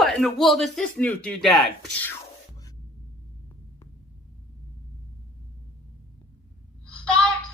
What in the world is this new doodad? Start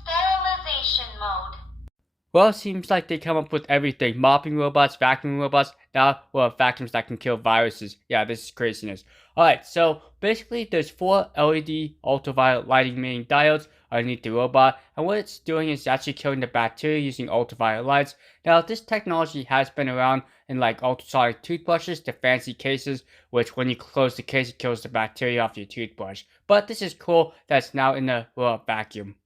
sterilization mode. Well, it seems like they come up with everything. Mopping robots, vacuuming robots, now, well, vacuums that can kill viruses. Yeah, this is craziness. Alright, so basically there's 4 LED ultraviolet lighting emitting diodes underneath the robot, and what it's doing is actually killing the bacteria using ultraviolet lights. Now, this technology has been around in like ultrasonic toothbrushes to fancy cases, which when you close the case, it kills the bacteria off your toothbrush. But this is cool that's now in the robot vacuum.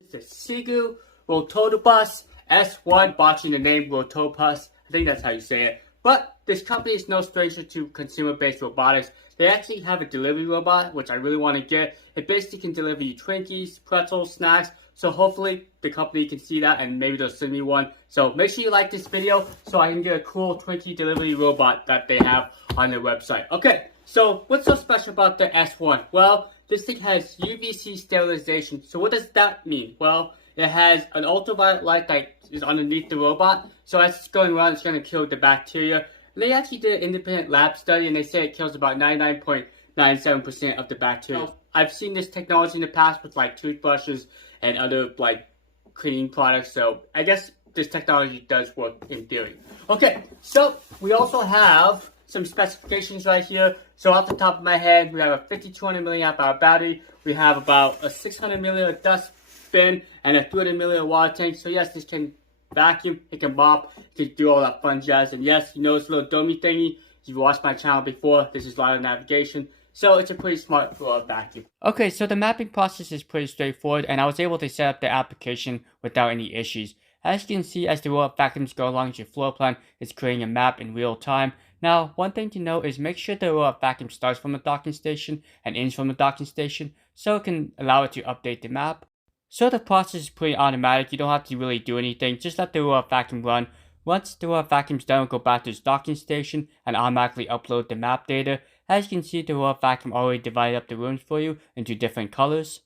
This is SEEGO Rotobus S1, botching the name Rotobus. I think that's how you say it. But this company is no stranger to consumer-based robotics. They actually have a delivery robot, which I really want to get. It basically can deliver you Twinkies, pretzels, snacks. So hopefully the company can see that and maybe they'll send me one. So make sure you like this video so I can get a cool Twinkie delivery robot that they have on their website. Okay, so what's so special about the S1? Well, this thing has UVC sterilization. So what does that mean? Well, it has an ultraviolet light that is underneath the robot. So as it's going around, it's going to kill the bacteria. They actually did an independent lab study and they say it kills about 99.97% of the bacteria. I've seen this technology in the past with like toothbrushes and other like cleaning products. So I guess this technology does work in theory. Okay, so we also have some specifications right here. So off the top of my head, we have a 5200 milliamp hour battery. We have about a 600 milliliter dust bin and a 300 milliliter water tank. So yes, this can vacuum, it can mop, it can do all that fun jazz. And yes, you know this little dummy thingy. If you've watched my channel before, this is LiDAR navigation. So it's a pretty smart vacuum. Okay, so the mapping process is pretty straightforward and I was able to set up the application without any issues. As you can see, as the robot vacuums go along your floor plan, it's creating a map in real time. Now, one thing to note is make sure the robot vacuum starts from the docking station and ends from the docking station so it can allow it to update the map. So the process is pretty automatic, you don't have to really do anything, just let the robot vacuum run. Once the robot vacuum's done, it'll go back to its docking station and automatically upload the map data. As you can see, the robot vacuum already divided up the rooms for you into different colors.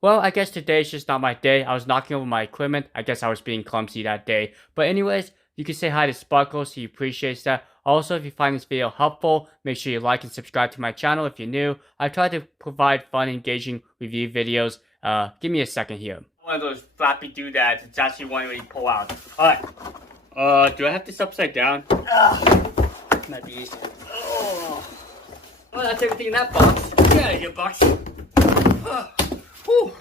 Well, I guess today is just not my day. I was knocking over my equipment. I guess I was being clumsy that day. But anyways, you can say hi to Sparkles, he appreciates that. Also, if you find this video helpful, make sure you like and subscribe to my channel if you're new. I try to provide fun, engaging review videos. Give me a second here. One of those flappy doodads. It's actually one where you pull out. Alright. Do I have this upside down? Might be easier. Oh, that's everything in that box. Get out of here, box.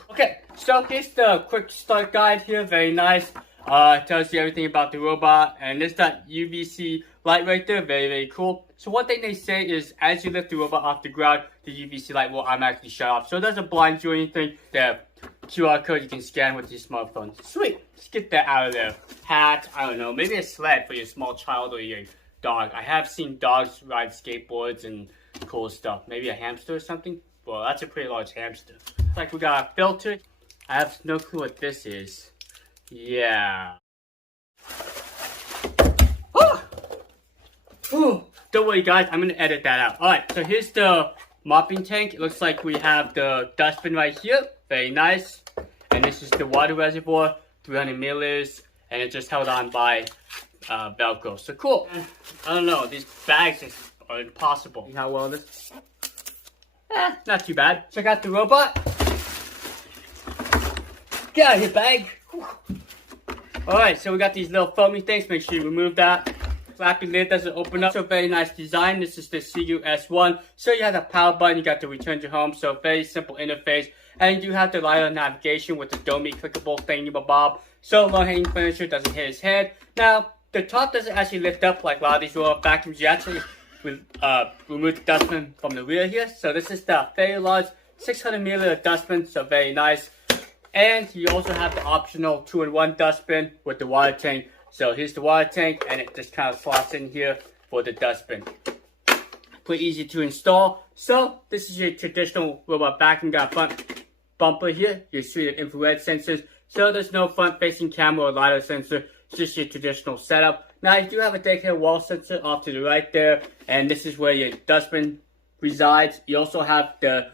Okay, so here's the quick start guide here. Very nice. It tells you everything about the robot. And there's that UVC light right there. Very, very cool. So one thing they say is as you lift the robot off the ground, the UVC light will automatically shut off. So it doesn't blind you or anything. The QR code you can scan with your smartphone. Sweet. Let's get that out of there. Hat, I don't know, maybe a sled for your small child or your dog. I have seen dogs ride skateboards and cool stuff. Maybe a hamster or something. Well, that's a pretty large hamster. It's like we got a filter. I have no clue what this is. Yeah. Don't worry guys, I'm gonna edit that out. Alright, so here's the mopping tank. It looks like we have the dustbin right here. Very nice. And this is the water reservoir, 300 milliliters. And it's just held on by Velcro. So cool. I don't know, these bags are impossible. See how well this? Not too bad. Check out the robot. Get out of here, bag. Alright, so we got these little foamy things. Make sure you remove that. Flappy lid doesn't open up. So very nice design. This is the SEEGO S1. So you have the power button. You got the return to home. So very simple interface. And you do have the LiDAR navigation with the domey clickable thingy-bob. So low-hanging furniture doesn't hit his head. Now, the top doesn't actually lift up like a lot of these robot vacuums. You actually remove the dustbin from the rear here. So this is the very large 600 milliliter dustbin. So very nice. And you also have the optional 2-in-1 dustbin with the water tank. So here's the water tank and it just kind of slots in here for the dustbin. Pretty easy to install. So this is your traditional robot vacuum. Got a front bumper here, your suite of infrared sensors. So there's no front facing camera or LiDAR sensor. It's just your traditional setup. Now you do have a dedicated wall sensor off to the right there. And this is where your dustbin resides. You also have the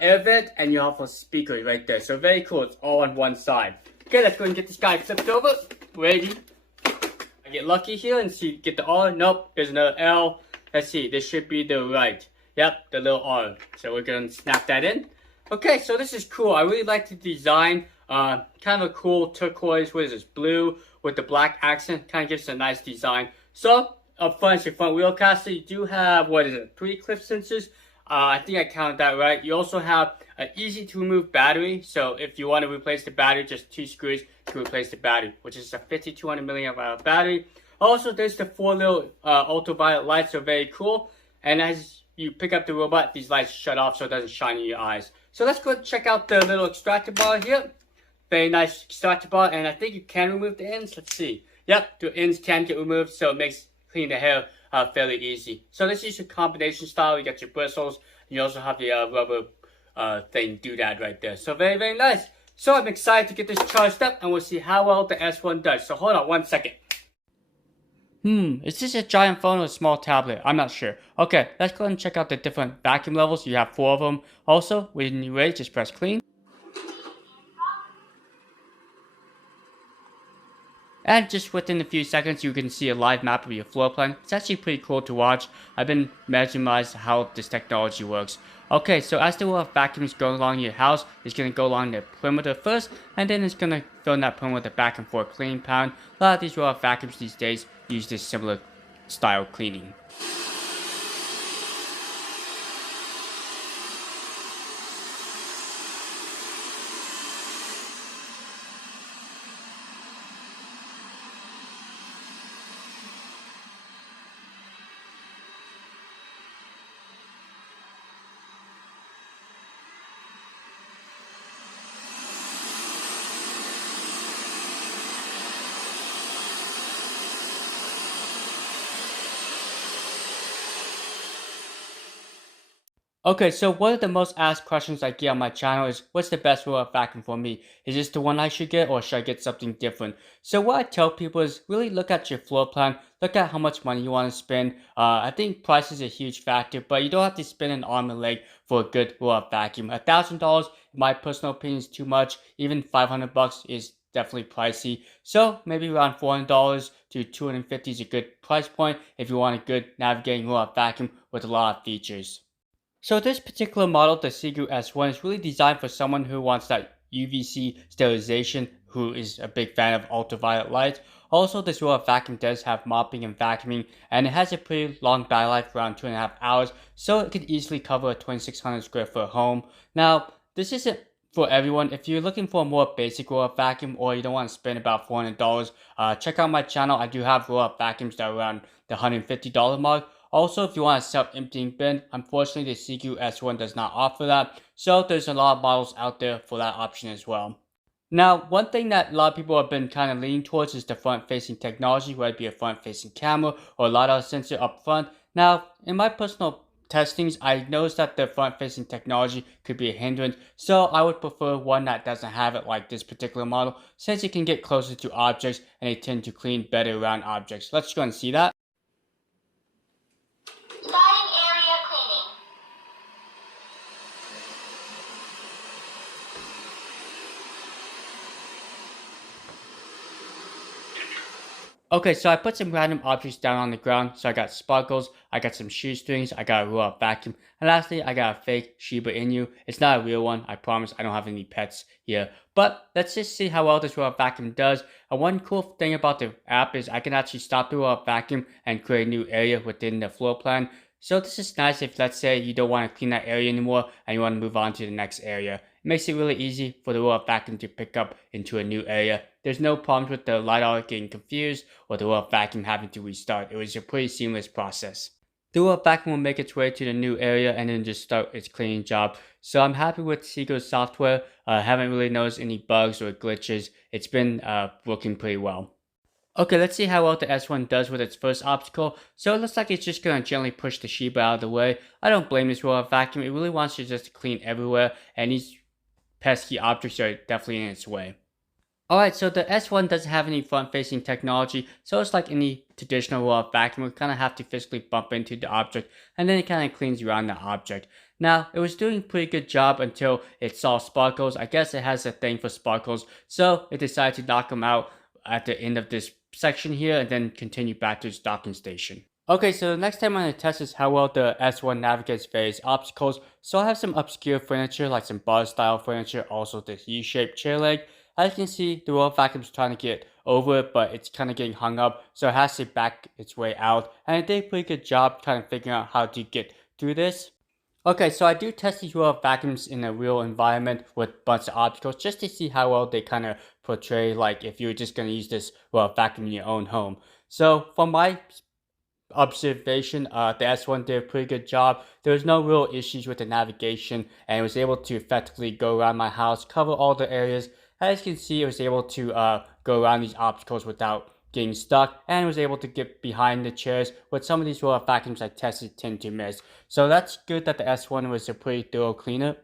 air vent and you have a speaker right there. So very cool. It's all on one side. Okay, let's go and get this guy flipped over. Ready. I get lucky here and see, get the R. Nope, there's another L. let's see, this should be the right. Yep, the little arm. So we're gonna snap that in. Okay, so this is cool. I really like the design. Kind of a cool turquoise, what is this, blue with the black accent. Kind of gives a nice design. So, up front is your front wheel caster. You do have, what is it, 3 clip sensors. I think I counted that right. You also have an easy to remove battery. So if you want to replace the battery, just 2 screws to replace the battery, which is a 5200 milliamp hour battery. Also, there's the 4 little ultraviolet lights, so very cool. And as you pick up the robot, these lights shut off so it doesn't shine in your eyes. So let's go check out the little extractor bar here. Very nice extractor bar, and I think you can remove the ends. Let's see. Yep, the ends can get removed, so it makes cleaning the hair fairly easy. So let's use a combination style. You got your bristles, and you also have the rubber thing doodad right there. So very, very nice. So I'm excited to get this charged up, and we'll see how well the S1 does. So hold on 1 second. Is this a giant phone or a small tablet? I'm not sure. Okay, let's go ahead and check out the different vacuum levels. You have 4 of them. Also, when you're ready, just press clean. And just within a few seconds, you can see a live map of your floor plan. It's actually pretty cool to watch. I've been mesmerized how this technology works. Okay, so as the vacuums go along your house, it's going to go along the perimeter first, and then it's going to fill in that perimeter back and forth cleaning pattern. A lot of these vacuums these days use this similar style cleaning. Okay, so one of the most asked questions I get on my channel is, what's the best robot vacuum for me? Is this the one I should get, or should I get something different? So what I tell people is, really look at your floor plan, look at how much money you want to spend. I think price is a huge factor, but you don't have to spend an arm and leg for a good robot vacuum. $1,000, in my personal opinion, is too much. Even $500 is definitely pricey. So maybe around $400 to $250 is a good price point if you want a good navigating robot vacuum with a lot of features. So this particular model, the SEEGO S1, is really designed for someone who wants that UVC sterilization, who is a big fan of ultraviolet light. Also, this robot vacuum does have mopping and vacuuming, and it has a pretty long battery life, around 2.5 hours, so it could easily cover a 2,600 square foot home. Now, this isn't for everyone. If you're looking for a more basic robot vacuum, or you don't want to spend about $400, check out my channel. I do have robot vacuums that are around the $150 mark. Also, if you want a self-emptying bin, unfortunately the SEEGO S1 does not offer that, so there's a lot of models out there for that option as well. Now, one thing that a lot of people have been kind of leaning towards is the front-facing technology, whether it be a front-facing camera or a LiDAR sensor up front. Now, in my personal testings, I noticed that the front-facing technology could be a hindrance, so I would prefer one that doesn't have it, like this particular model, since it can get closer to objects and they tend to clean better around objects. Let's go and see that. Starting area cleaning. Okay, so I put some random objects down on the ground. So I got sparkles, I got some shoestrings, I got a robot vacuum, and lastly, I got a fake Shiba Inu. It's not a real one, I promise. I don't have any pets here. But let's just see how well this robot vacuum does. And one cool thing about the app is I can actually stop the robot vacuum and create a new area within the floor plan. So this is nice if, let's say, you don't want to clean that area anymore and you want to move on to the next area. It makes it really easy for the robot vacuum to pick up into a new area. There's no problems with the LiDAR getting confused or the robot vacuum having to restart. It was a pretty seamless process. The robot vacuum will make its way to the new area and then just start its cleaning job. So I'm happy with SEEGO's software. I haven't really noticed any bugs or glitches. It's been working pretty well. Okay, let's see how well the S1 does with its first obstacle. So it looks like it's just going to gently push the Shiba out of the way. I don't blame this robot vacuum. It really wants you just to clean everywhere, and these pesky objects are definitely in its way. Alright, so the S1 doesn't have any front-facing technology, so it's like any traditional robot vacuum. We kind of have to physically bump into the object, and then it kind of cleans around the object. Now, it was doing a pretty good job until it saw sparkles. I guess it has a thing for sparkles, so it decided to knock them out at the end of this section here and then continue back to its docking station. Okay, so the next time I'm going to test is how well the S1 navigates various obstacles. So I have some obscure furniture like some bar style furniture, also this U-shaped chair leg. As you can see, the roll vacuum's trying to get over it, but it's kind of getting hung up, so it has to back its way out. And it did a pretty good job kind of figuring out how to get through this. Okay, so I do test these roll vacuums in a real environment with a bunch of obstacles just to see how well they kind of portray, like if you're just going to use this roll vacuum in your own home. So from my observation, the S1 did a pretty good job. There was no real issues with the navigation, and it was able to effectively go around my house, cover all the areas. As you can see, it was able to go around these obstacles without getting stuck, and it was able to get behind the chairs, which some of these roll vacuums I tested tend to miss. So that's good that the S1 was a pretty thorough cleaner.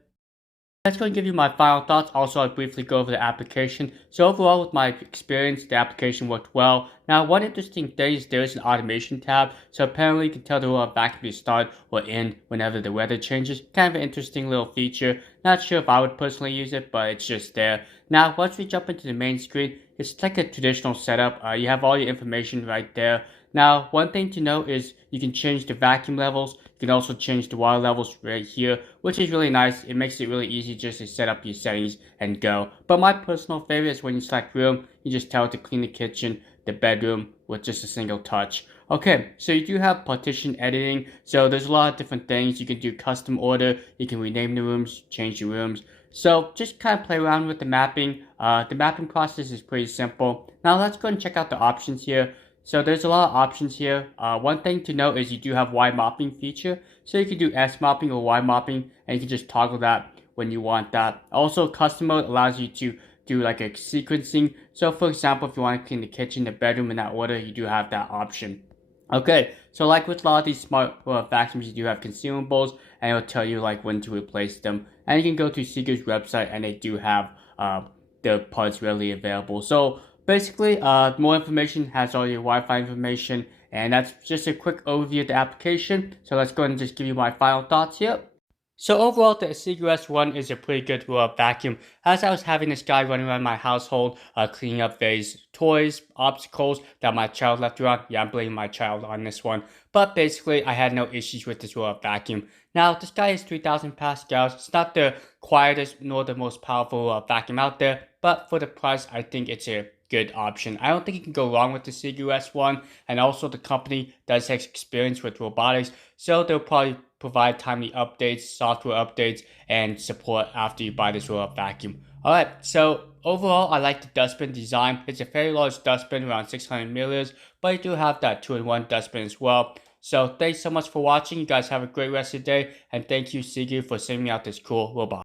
That's going to give you my final thoughts. Also, I'll briefly go over the application. So overall, with my experience, the application worked well. Now, one interesting thing is there is an automation tab. So apparently you can tell the robot vacuum to start or end whenever the weather changes. Kind of an interesting little feature. Not sure if I would personally use it, but it's just there. Now, once we jump into the main screen, it's like a traditional setup. You have all your information right there. Now, one thing to note is you can change the vacuum levels. You can also change the water levels right here, which is really nice. It makes it really easy just to set up your settings and go. But my personal favorite is when you select room, you just tell it to clean the kitchen, the bedroom with just a single touch. Okay, so you do have partition editing. So there's a lot of different things. You can do custom order. You can rename the rooms, change the rooms. So just kind of play around with the mapping. The mapping process is pretty simple. Now let's go and check out the options here. So there's a lot of options here. One thing to note is you do have Y mopping feature. So you can do S mopping or Y mopping, and you can just toggle that when you want that. Also, custom mode allows you to do like a sequencing. So for example, if you want to clean the kitchen, the bedroom in that order, you do have that option. Okay, so like with a lot of these smart vacuums, you do have consumables, and it'll tell you like when to replace them. And you can go to SEEGO's website, and they do have the parts readily available. So basically, more information has all your Wi-Fi information, and that's just a quick overview of the application. So let's go ahead and just give you my final thoughts here. So overall, the SEEGO S1 is a pretty good vacuum. As I was having this guy running around my household, cleaning up various toys, obstacles that my child left around. Yeah, I'm blaming my child on this one. But basically, I had no issues with this vacuum. Now, this guy is 3,000 pascals. It's not the quietest nor the most powerful vacuum out there. But for the price, I think it's a good option. I don't think you can go wrong with the SEEGO S1. And also, the company does have experience with robotics. So they'll probably provide timely updates, software updates, and support after you buy this robot vacuum. Alright, so overall, I like the dustbin design. It's a very large dustbin, around 600 milliliters, but you do have that 2-in-1 dustbin as well. So thanks so much for watching. You guys have a great rest of the day, and thank you, SEEGO, for sending me out this cool robot.